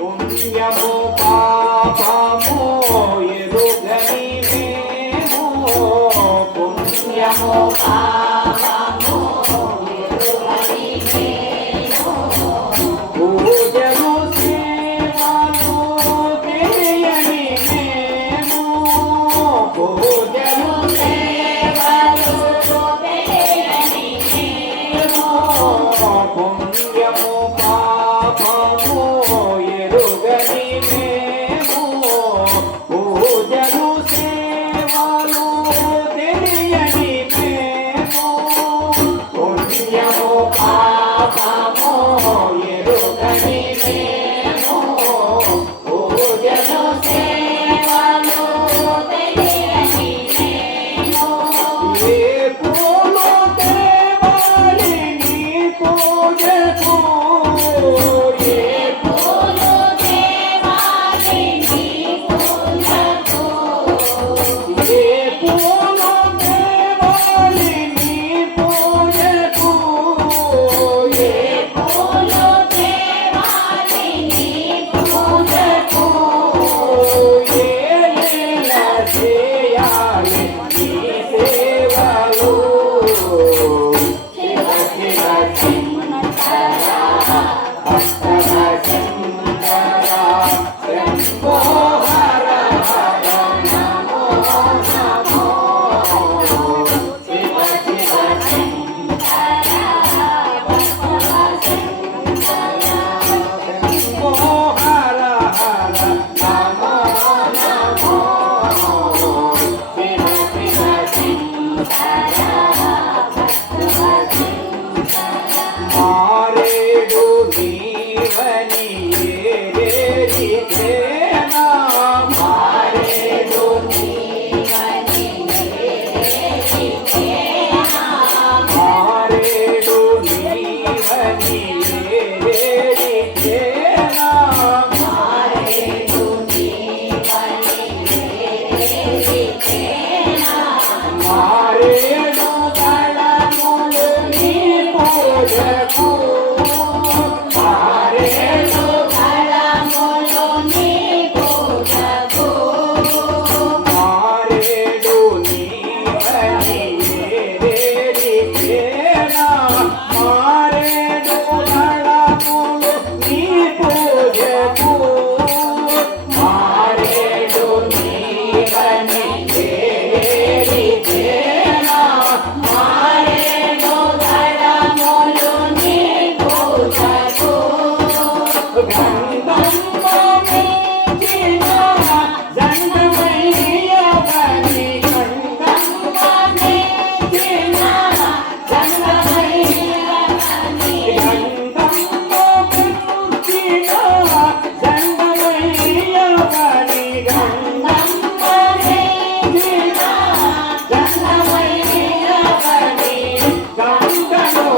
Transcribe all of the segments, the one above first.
옴야 모바 바 again.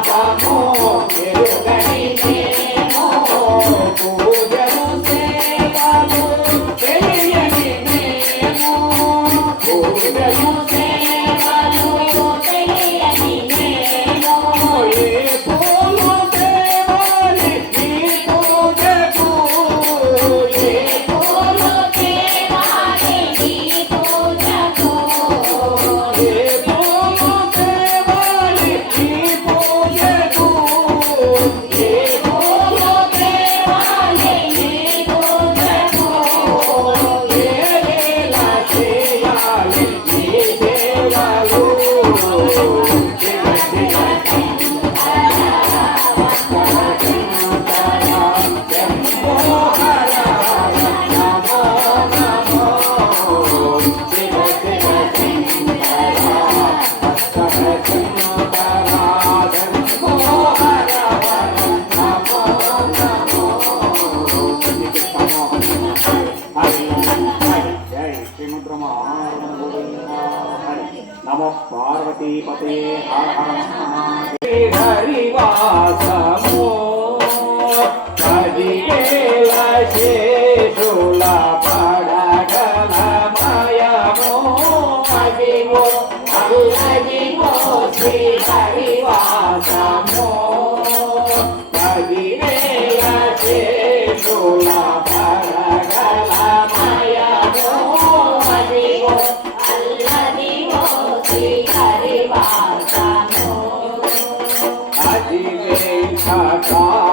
ta mô पार्वतीपते हर हर हरिवासमो शेषुला पडगलमयमो हरिवो हरिवो श्री हरिवासमो हरिवेला शेषुला দিনে থাকা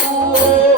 Oh,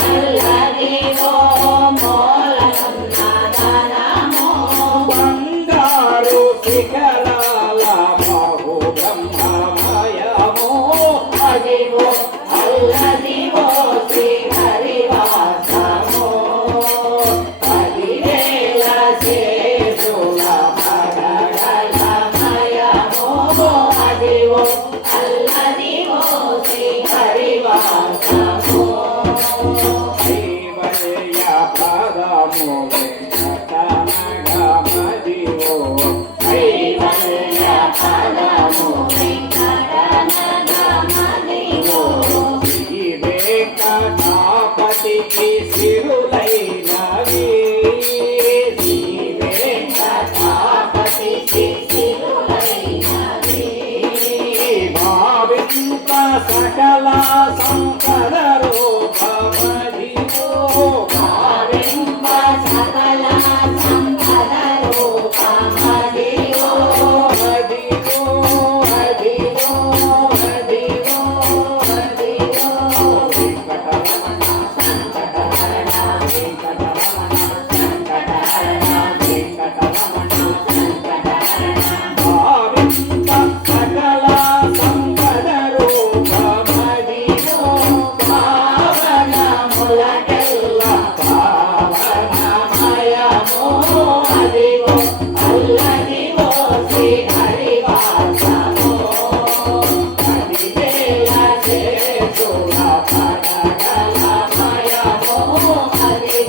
la la Take me to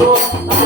sou